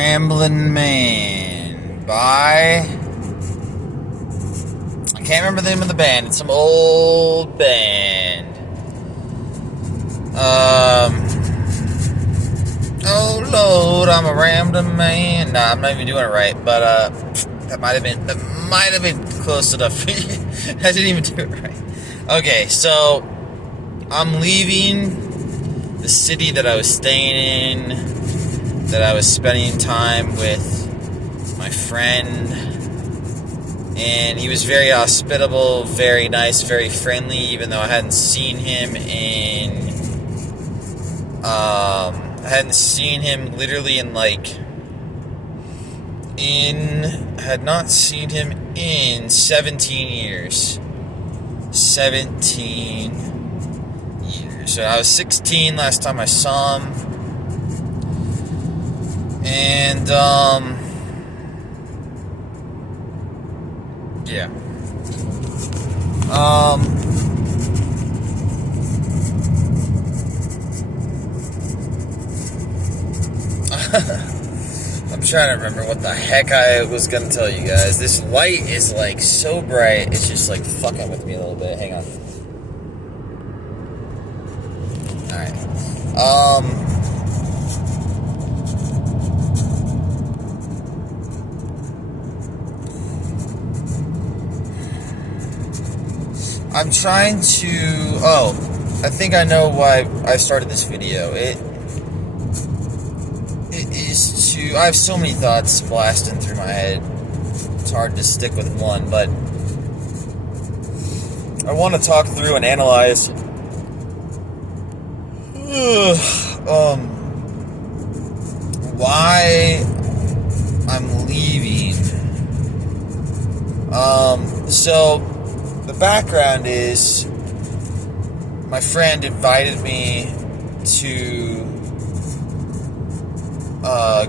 Ramblin' Man by... I can't remember the name of the band. It's some old band. Oh Lord, I'm a Ramblin' Man. Nah, I'm not even doing it right, but that might have been close enough. I didn't even do it right. Okay, so I'm leaving the city that I was staying in, that I was spending time with my friend, and he was very hospitable, very nice, very friendly, even though I hadn't seen him had not seen him in 17 years. 17 years. So I was 16 last time I saw him. And, yeah. I'm trying to remember what the heck I was going to tell you guys. This light is, like, so bright. It's just, like, fucking with me a little bit. Hang on. Alright. I'm trying to... Oh, I think I know why I started this video. It is to... I have so many thoughts blasting through my head. It's hard to stick with one, but I want to talk through and analyze why I'm leaving. So the background is my friend invited me to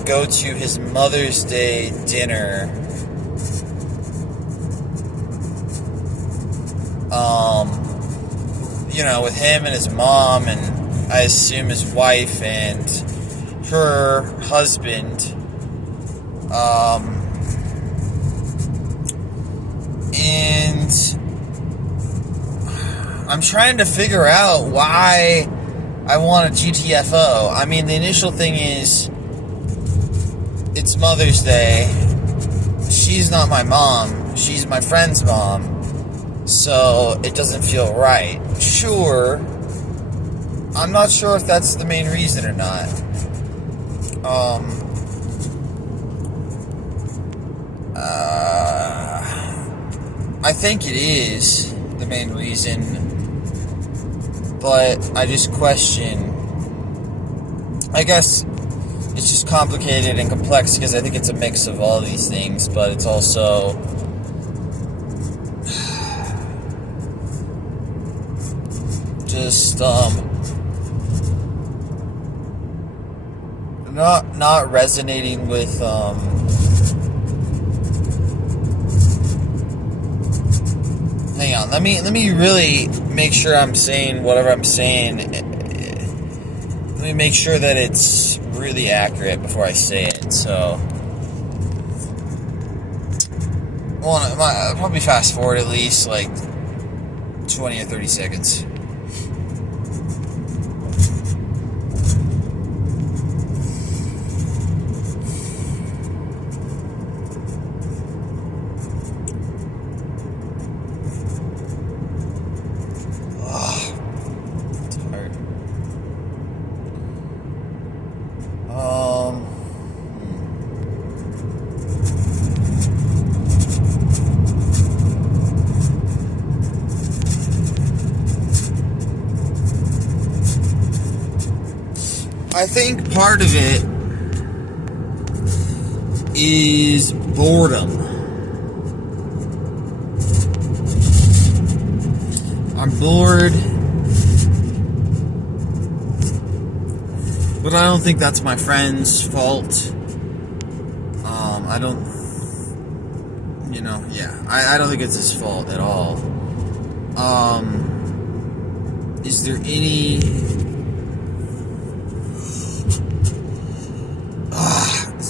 go to his Mother's Day dinner. With him and his mom, and I assume his wife and her husband. And I'm trying to figure out why I want a GTFO. I mean, the initial thing is, it's Mother's Day. She's not my mom. She's my friend's mom. So, it doesn't feel right. Sure. I'm not sure if that's the main reason or not. I think it is the main reason. But I just question. I guess it's just complicated and complex because I think it's a mix of all these things, but it's also just not resonating with hang on, let me really make sure I'm saying whatever I'm saying. Let me make sure that it's really accurate before I say it. So, I'll probably fast forward at least like 20 or 30 seconds. I think part of it is boredom. I'm bored, but I don't think that's my friend's fault. I don't, I don't think it's his fault at all. Is there any...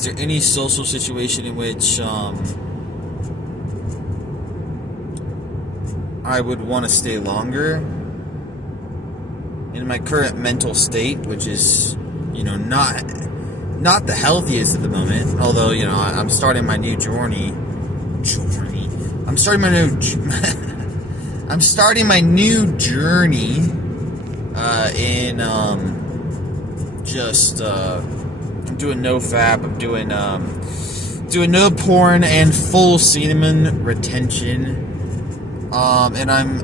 is there any social situation in which I would want to stay longer? In my current mental state, which is, not the healthiest at the moment, although, I'm starting my new journey. I'm starting my new journey in I'm doing no fap, I'm doing no porn and full semen retention, and I'm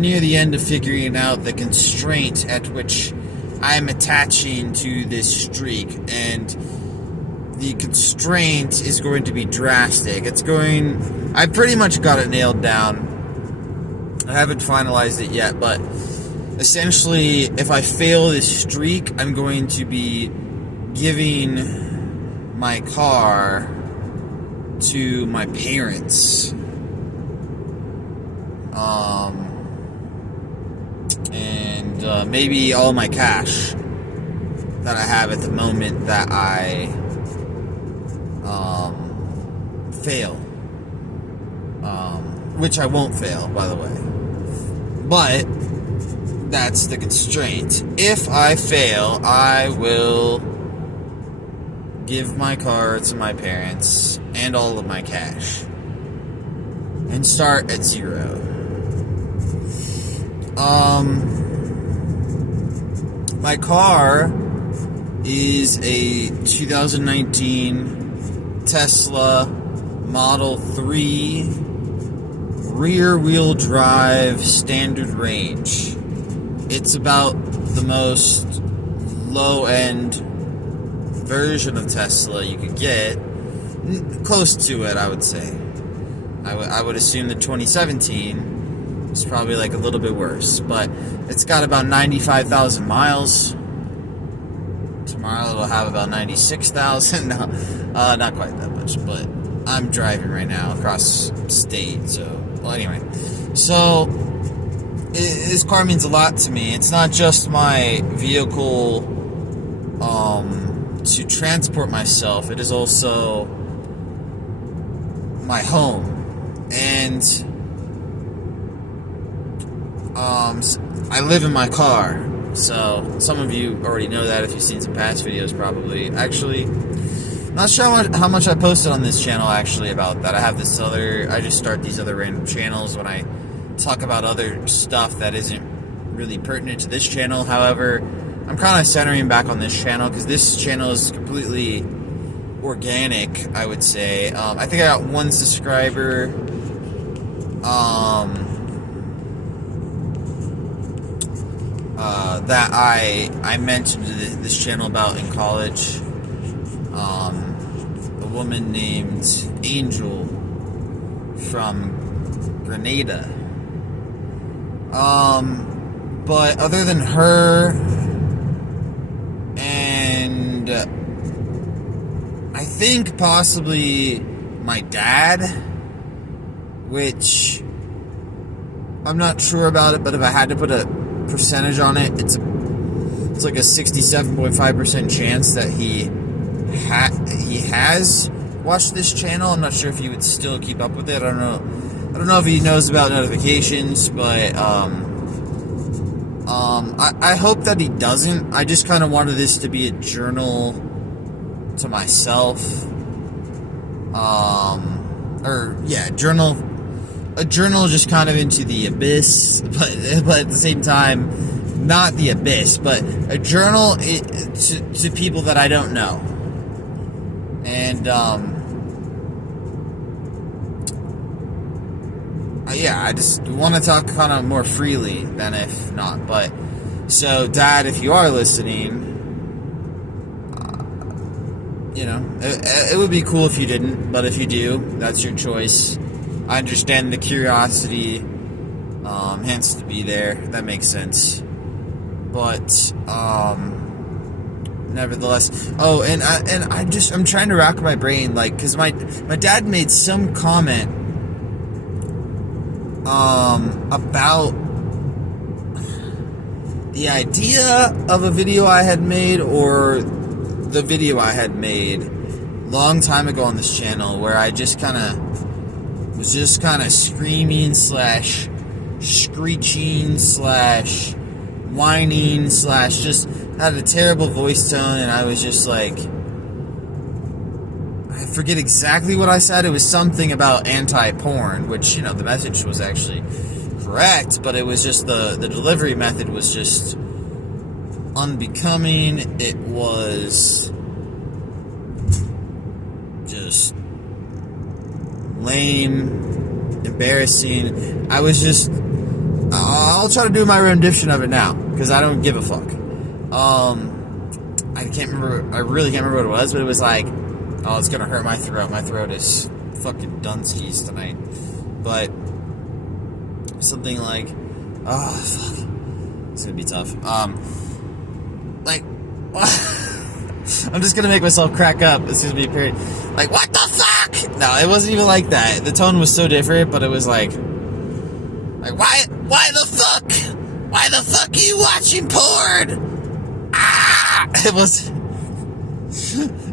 near the end of figuring out the constraint at which I'm attaching to this streak, and the constraint is going to be drastic. I pretty much got it nailed down. I haven't finalized it yet, but essentially, if I fail this streak, I'm going to be giving my car to my parents. And maybe all my cash that I have at the moment that I fail. Which I won't fail, by the way. But that's the constraint. If I fail, I will give my car to my parents and all of my cash and start at 0. My car is a 2019 Tesla Model 3 rear-wheel drive standard range. It's about the most low-end version of Tesla you could get. Close to it, I would say. I would assume the 2017 is probably like a little bit worse, but it's got about 95,000 miles. Tomorrow it'll have about 96,000. No, not quite that much, but I'm driving right now across state, so, well, anyway. So, this car means a lot to me. It's not just my vehicle to transport myself, it is also my home. And I live in my car, so some of you already know that if you've seen some past videos, probably. Actually, not sure how much I posted on this channel actually about that. I just start these other random channels when I talk about other stuff that isn't really pertinent to this channel. However, I'm kind of centering back on this channel because this channel is completely organic, I would say. I think I got 1 subscriber that I mentioned this channel about in college. A woman named Angel from Grenada. But other than her, and I think possibly my dad, which I'm not sure about it, but if I had to put a percentage on it, it's like a 67.5% chance that he has watched this channel. I'm not sure if he would still keep up with it. I don't know if he knows about notifications, but I hope that he doesn't. I just kind of wanted this to be a journal to myself. A journal just kind of into the abyss, but at the same time, not the abyss, but a journal to people that I don't know. And, I just want to talk kind of more freely than if not. But, so, Dad, if you are listening, it would be cool if you didn't, but if you do, that's your choice. I understand the curiosity has to be there. That makes sense. But, nevertheless, I'm trying to rack my brain, like, because my dad made some comment about the idea of a video I had made, or the video I had made long time ago on this channel where I just kind of screaming slash screeching slash whining slash just had a terrible voice tone, and I was just like, I forget exactly what I said. It was something about anti-porn, which, you know, the message was actually correct, but it was just the delivery method was just unbecoming. It was just lame, embarrassing. I'll try to do my rendition of it now, because I don't give a fuck. I really can't remember what it was, but it was like, oh, it's gonna hurt my throat. My throat is fucking Dunskies tonight. But something like, oh, fuck. It's gonna be tough. Like, I'm just gonna make myself crack up. It's gonna be a period. Like, what the fuck? No, it wasn't even like that. The tone was so different, but it was like why the fuck? Why the fuck are you watching porn? Ah!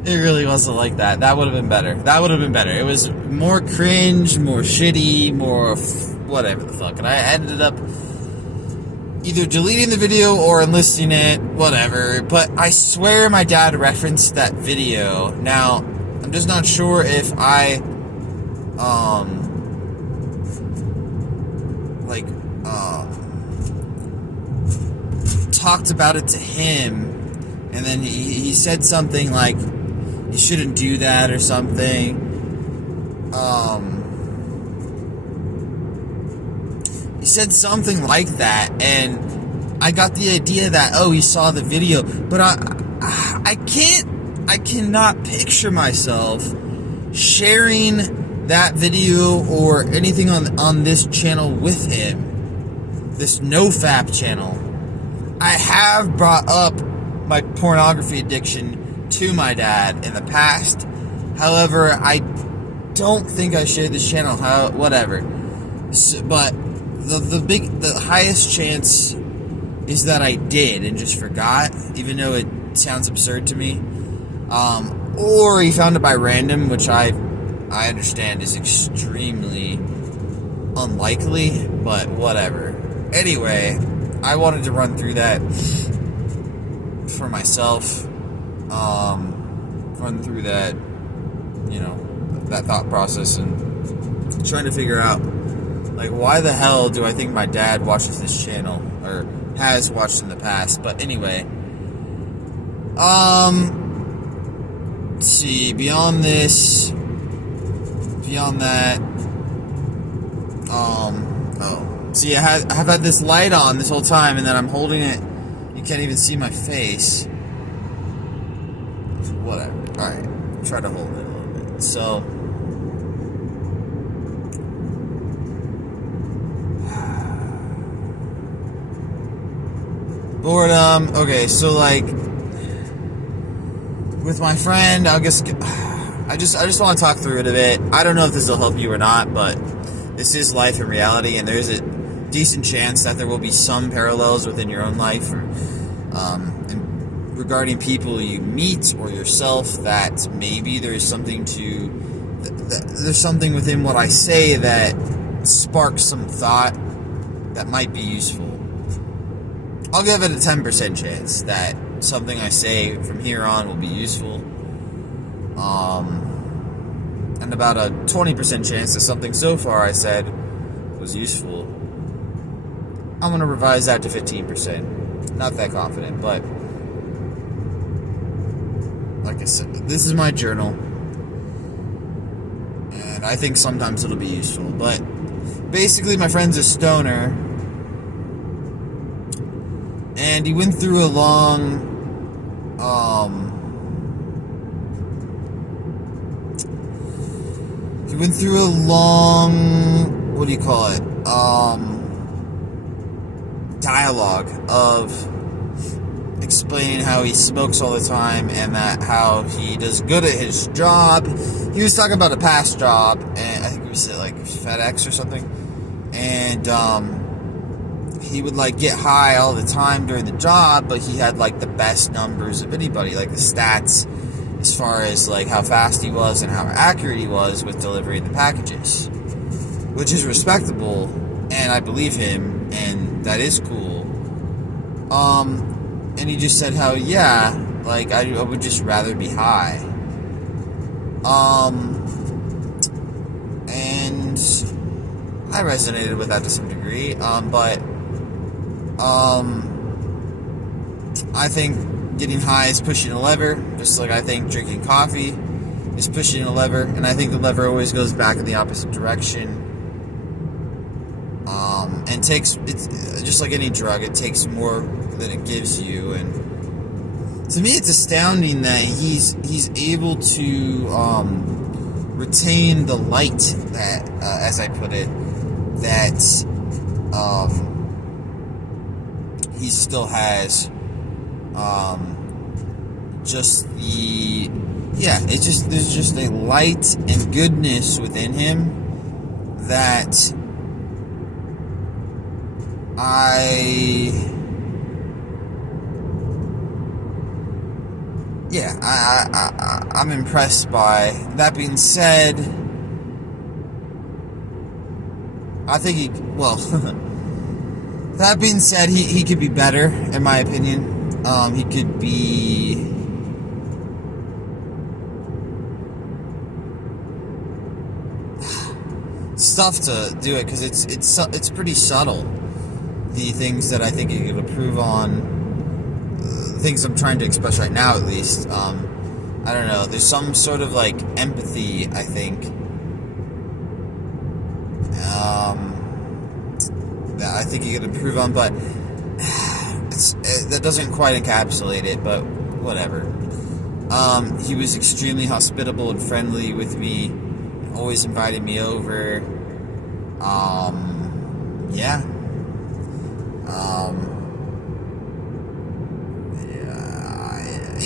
It really wasn't like that. That would have been better. It was more cringe, more shitty, more whatever the fuck. And I ended up either deleting the video or enlisting it, whatever. But I swear my dad referenced that video. Now, I'm just not sure if I, talked about it to him, and then he said something like, you shouldn't do that or something. He said something like that, and I got the idea that, oh, he saw the video, but I cannot picture myself sharing that video or anything on this channel with him, this NoFap channel. I have brought up my pornography addiction to my dad in the past. However, I don't think I shared this channel. Whatever. So, but the highest chance is that I did and just forgot, even though it sounds absurd to me. Or he found it by random, which I understand is extremely unlikely, but whatever. Anyway, I wanted to run through that for myself, run through that, you know, that thought process, and trying to figure out, like, why the hell do I think my dad watches this channel, or has watched in the past. But anyway, let's see, beyond that, see, I've had this light on this whole time, and then I'm holding it. You can't even see my face. Whatever. Alright. Try to hold it a little bit. So, boredom. Okay, so like, with my friend, I just want to talk through it a bit. I don't know if this will help you or not, but this is life and reality, and there's a decent chance that there will be some parallels within your own life, or, and regarding people you meet or yourself, that maybe there's something within what I say that sparks some thought that might be useful. I'll give it a 10% chance that something I say from here on will be useful, and about a 20% chance that something so far I said was useful. I'm going to revise that to 15%. Not that confident, but like I said, this is my journal, and I think sometimes it'll be useful. But basically, my friend's a stoner, and he went through a long, what do you call it? Dialogue of explaining how he smokes all the time, and that how he does good at his job. He was talking about a past job, and I think he was at like FedEx or something, and he would like get high all the time during the job, but he had like the best numbers of anybody, like the stats as far as like how fast he was and how accurate he was with delivering the packages, which is respectable, and I believe him, and that is cool. And he just said how, yeah, like I would just rather be high. And I resonated with that to some degree, but I think getting high is pushing a lever, just like I think drinking coffee is pushing a lever, and I think the lever always goes back in the opposite direction. And it's just like any drug, it takes more than it gives you, and to me it's astounding that he's able to retain the light that, as I put it, that he still has, there's just a light and goodness within him that I'm impressed by. That being said, I think that being said, he could be better, in my opinion. He could be it's tough to do it because it's pretty subtle. The things that I think he could improve on, things I'm trying to express right now, at least. I don't know. There's some sort of like empathy, I think, that I think he could improve on, but that doesn't quite encapsulate it. But whatever. He was extremely hospitable and friendly with me, always invited me over.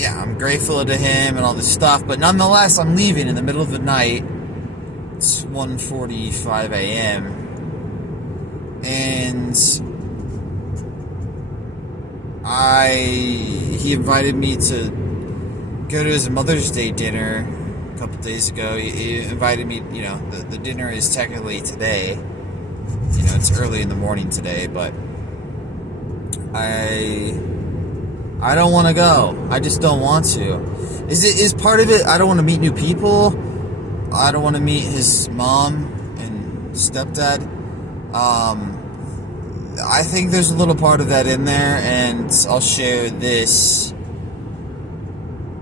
I'm grateful to him and all this stuff, but nonetheless, I'm leaving in the middle of the night. It's 1:45 a.m. and he invited me to go to his Mother's Day dinner a couple days ago. He invited me, the dinner is technically today. It's early in the morning today, but I don't want to go. I just don't want to. Is part of it I don't want to meet new people? I don't want to meet his mom and stepdad. I think there's a little part of that in there, and I'll share this,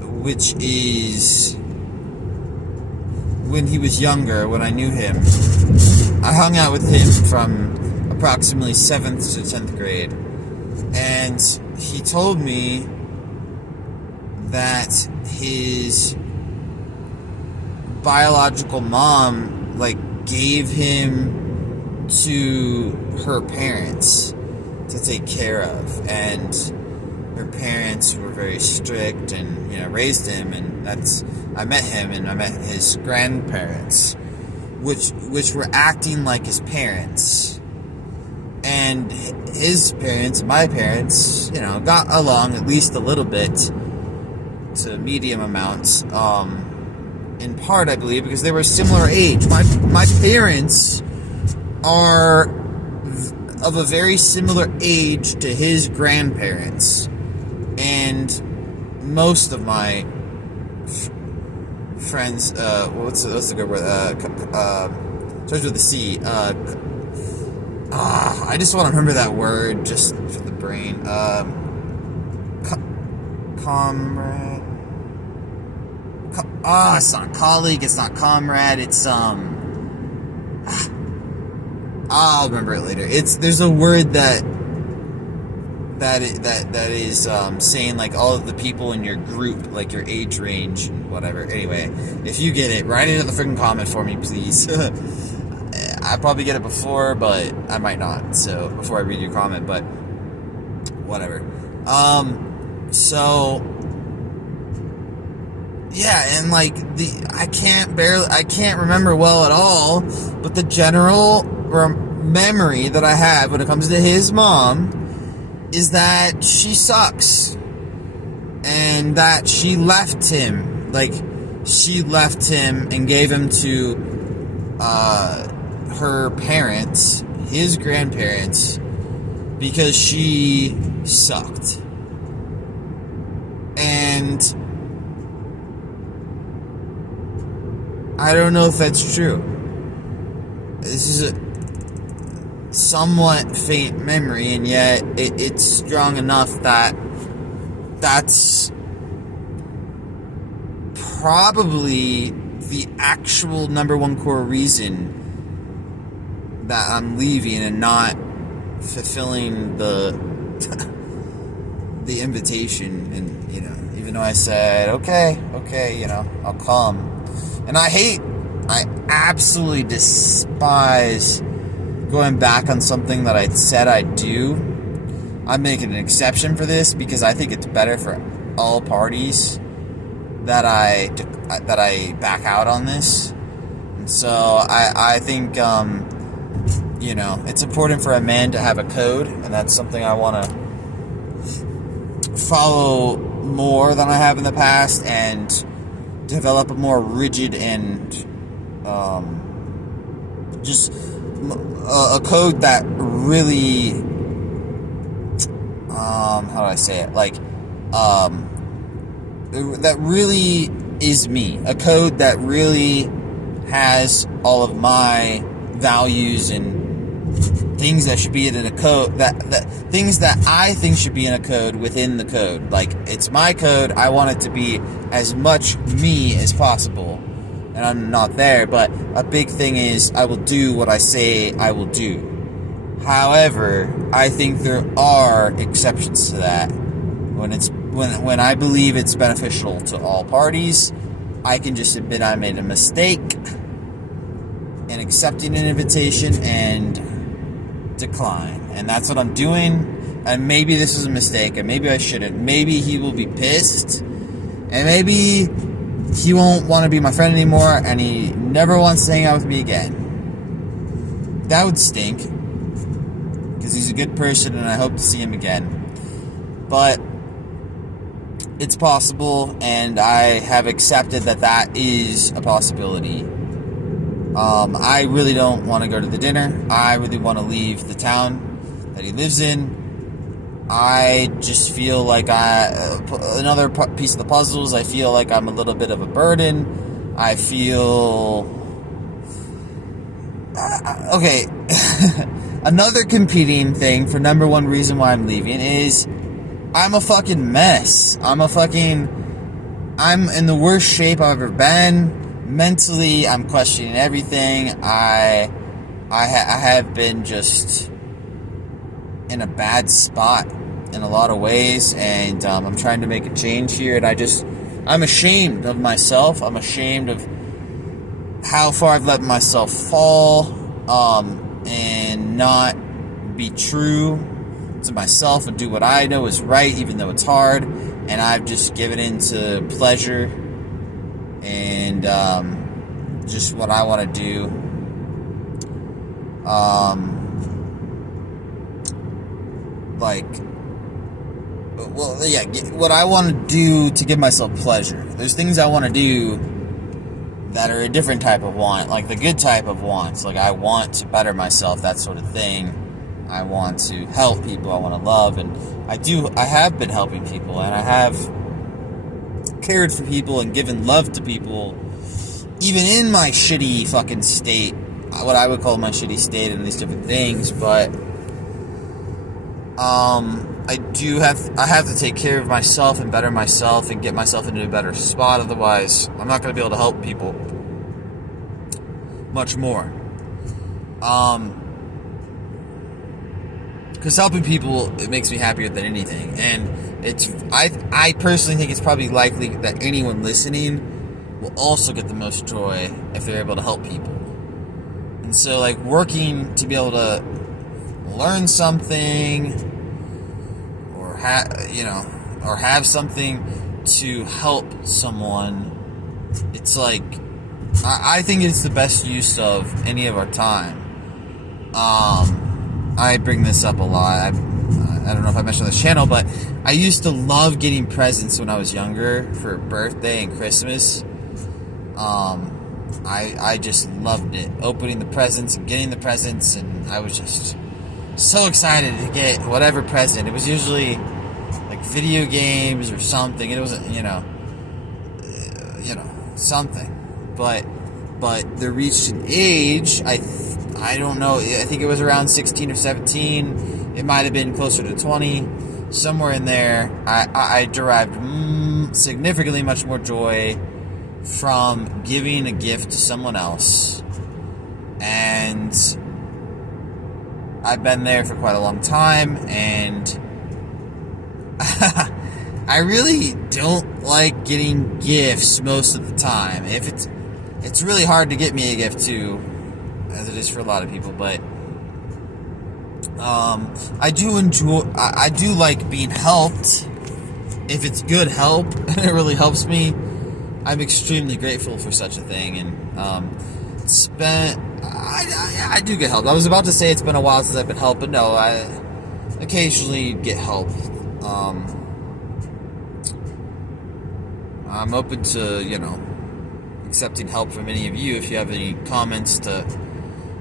which is when he was younger, when I knew him. I hung out with him from approximately 7th to 10th grade, and he told me that his biological mom, gave him to her parents to take care of, and her parents were very strict and, raised him, and I met him, and I met his grandparents, which were acting like his parents. And his parents and my parents, got along at least a little bit to medium amounts. In part, I believe, because they were similar age. My parents are of a very similar age to his grandparents. And most of my friends, what's the good word? Starts with a C. I just want to remember that word just for the brain. Comrade. It's not colleague. It's not comrade. It's I'll remember it later. There's a word that is saying all of the people in your group, your age range and whatever. Anyway, if you get it, write it in the freaking comment for me, please. I probably get it before, but I might not. So before I read your comment, but whatever. So yeah, and I can't remember well at all, but the general memory that I have when it comes to his mom is that she sucks. And that she left him. Like, she left him and gave him to her parents, his grandparents, because she sucked. And I don't know if that's true. This is a somewhat faint memory, and yet it's strong enough that that's probably the actual number one core reason that I'm leaving and not fulfilling the invitation. And, you know, even though I said, okay, you know, I'll come. And I absolutely despise going back on something that I said I'd do. I'm making an exception for this because I think it's better for all parties that I back out on this. And so I think, you know, it's important for a man to have a code, and that's something I want to follow more than I have in the past, and develop a more rigid and just a code that really, how do I say it? Like, that really is me. A code that really has all of my values and things that should be in a code, that things that I think should be in a code within the code. Like, it's my code. I want it to be as much me as possible. And I'm not there, but a big thing is I will do what I say I will do. However, I think there are exceptions to that. When I believe it's beneficial to all parties, I can just admit I made a mistake in accepting an invitation and decline. And that's what I'm doing. And maybe this is a mistake, and maybe I shouldn't. Maybe he will be pissed, and maybe he won't want to be my friend anymore, and he never wants to hang out with me again. That would stink, because he's a good person, and I hope to see him again. But it's possible, and I have accepted that is a possibility. I really don't want to go to the dinner. I really want to leave the town that he lives in. I just feel like another piece of the puzzle is I feel like I'm a little bit of a burden. I feel... okay. Another competing thing for number one reason why I'm leaving is I'm a fucking mess. I'm in the worst shape I've ever been. Mentally, I'm questioning everything. I have been just in a bad spot in a lot of ways, and I'm trying to make a change here, and I'm ashamed of myself. I'm ashamed of how far I've let myself fall, and not be true to myself and do what I know is right, even though it's hard, and I've just given in to pleasure and just what I want to do. What I want to do to give myself pleasure. There's things I want to do that are a different type of want, like the good type of wants. Like, I want to better myself, that sort of thing. I want to help people, I want to love, and I have been helping people, and I have cared for people and given love to people, even in my shitty fucking state, what I would call my shitty state, and these different things. But I have to take care of myself and better myself and get myself into a better spot. Otherwise, I'm not going to be able to help people much more. Because helping people, it makes me happier than anything. And I personally think it's probably likely that anyone listening will also get the most joy if they're able to help people. And so, like, working to be able to learn something, or have something to help someone, it's like, I think it's the best use of any of our time. I bring this up a lot. I don't know if I mentioned on this channel, but I used to love getting presents when I was younger for birthday and Christmas. I just loved it. Opening the presents and getting the presents, and I was just so excited to get whatever present. It was usually like video games or something. It wasn't, something. But there reached an age, I don't know, I think it was around 16 or 17. It might have been closer to 20. Somewhere in there, I derived significantly much more joy from giving a gift to someone else. And I've been there for quite a long time, and I really don't like getting gifts most of the time. If it's really hard to get me a gift too, as it is for a lot of people, but I do like being helped. If it's good help and it really helps me, I'm extremely grateful for such a thing. And I do get help. I was about to say it's been a while since I've been helped, but no, I occasionally get help. I'm open to, accepting help from any of you if you have any comments to,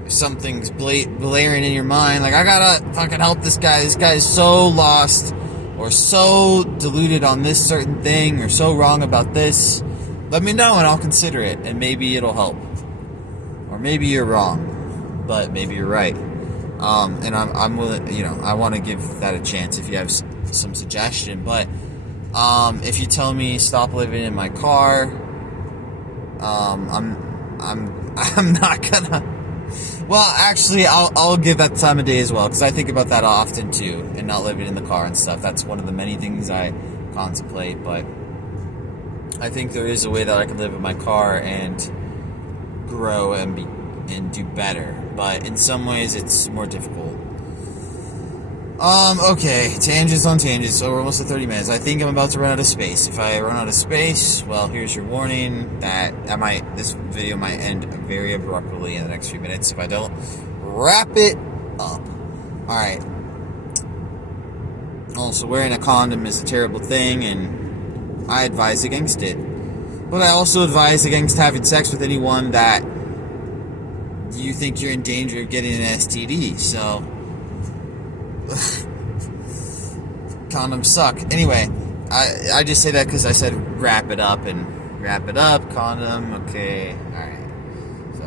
if something's blaring in your mind, like, I gotta fucking help this guy. This guy is so lost or so deluded on this certain thing or so wrong about this. Let me know and I'll consider it, and maybe it'll help. Or maybe you're wrong, but maybe you're right. And I'm willing, I want to give that a chance if you have some suggestion. But if you tell me stop living in my car, I'm not gonna. Well, actually, I'll give that time of day as well, because I think about that often too, and not living in the car and stuff. That's one of the many things I contemplate. But I think there is a way that I can live in my car and grow and do better. But in some ways, it's more difficult. Okay, tangents on tangents, so we're almost at 30 minutes. I think I'm about to run out of space. If I run out of space, well, here's your warning that this video might end very abruptly in the next few minutes if I don't wrap it up. Alright. Also, wearing a condom is a terrible thing, and I advise against it. But I also advise against having sex with anyone that you think you're in danger of getting an STD, so condoms suck. Anyway, I just say that because I said wrap it up, condom, okay, alright. So,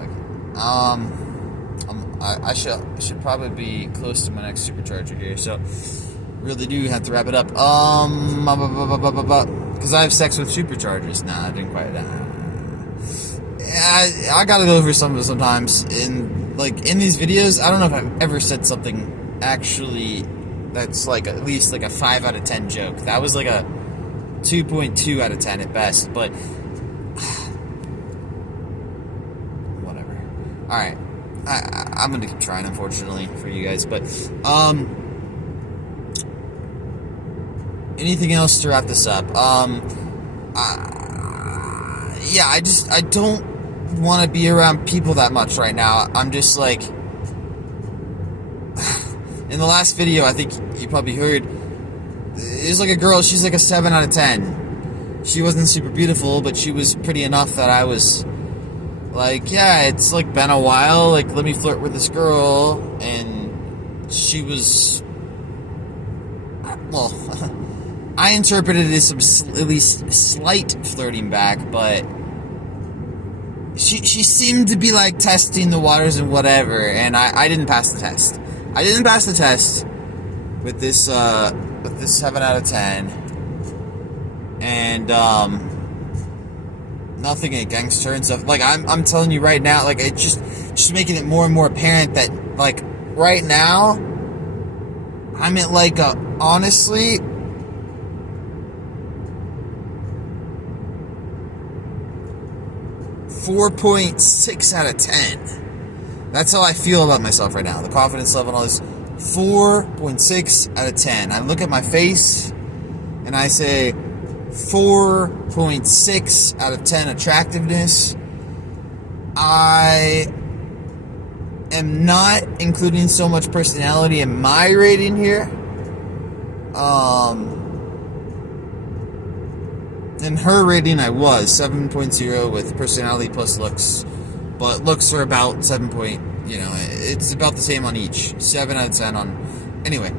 I should probably be close to my next supercharger here, so really do have to wrap it up. Because I have sex with superchargers. Nah, I didn't quite. I gotta go over some of it sometimes. In these videos, I don't know if I've ever said something actually that's like at least like a 5 out of 10 joke. That was like a 2.2 out of 10 at best, but whatever. Alright, I'm gonna keep trying, unfortunately, for you guys, but anything else to wrap this up? Yeah, I don't want to be around people that much right now. I'm just like, in the last video, I think you probably heard, there's like a girl, she's like a 7 out of 10. She wasn't super beautiful, but she was pretty enough that I was like, yeah, it's like been a while, like, let me flirt with this girl. And she was, well, I interpreted it as some at least slight flirting back, but she seemed to be like testing the waters and whatever, and I didn't pass the test. I didn't pass the test with this 7 out of 10, and nothing against her and stuff. Like, I'm telling you right now, like, it just making it more and more apparent that, like, right now I'm at like a, honestly, .6 out of 10. That's how I feel about myself right now. The confidence level and all this. 4.6 out of 10. I look at my face and I say 4.6 out of 10 attractiveness. I am not including so much personality in my rating here. In her rating, I was 7.0 with personality plus looks, but looks are about 7 point. It's about the same on each. 7 out of 10 on. Anyway,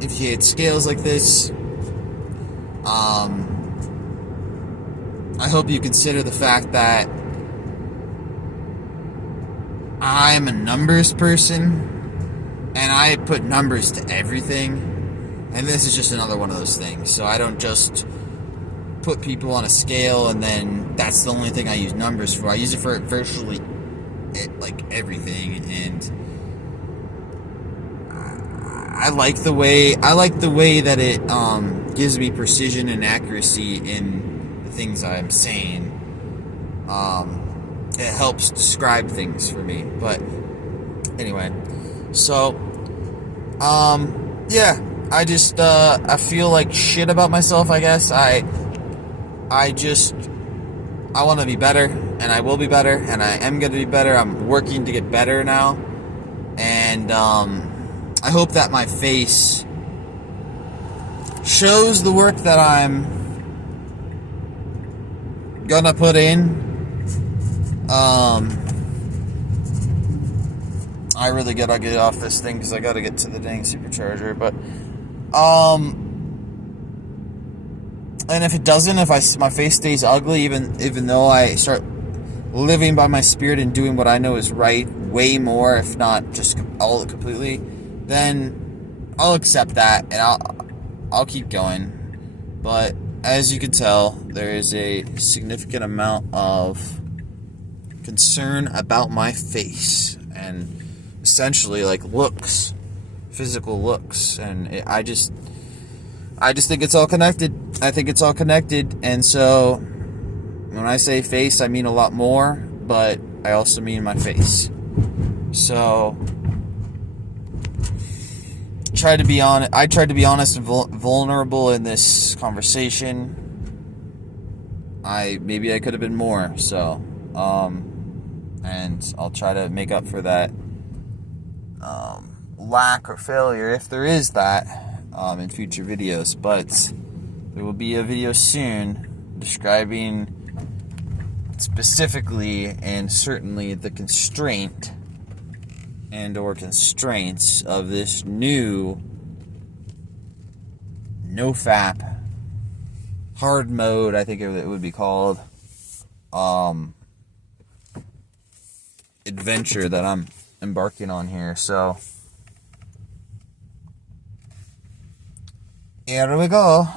if you had scales like this, I hope you consider the fact that I'm a numbers person, and I put numbers to everything. And this is just another one of those things. So I don't just put people on a scale and then that's the only thing I use numbers for. I use it for virtually everything. And I like the way that it gives me precision and accuracy in the things I'm saying. It helps describe things for me. But anyway, so yeah. I just, I feel like shit about myself, I guess. I want to be better, and I will be better, and I am going to be better. I'm working to get better now, and, I hope that my face shows the work that I'm gonna put in. I really gotta get off this thing, because I gotta get to the dang supercharger, but and if it doesn't, my face stays ugly, even though I start living by my spirit and doing what I know is right, way more, if not just all completely, then I'll accept that and I'll keep going. But as you can tell, there is a significant amount of concern about my face and essentially like looks. Physical looks, and I just think it's all connected. I think it's all connected, and so when I say face, I mean a lot more, but I also mean my face. So I tried to be honest and vulnerable in this conversation. Maybe I could have been more. So, and I'll try to make up for that. Lack or failure, if there is that, in future videos. But there will be a video soon describing specifically and certainly the constraint and or constraints of this new NoFap hard mode, I think it would be called, adventure that I'm embarking on here. So here we go.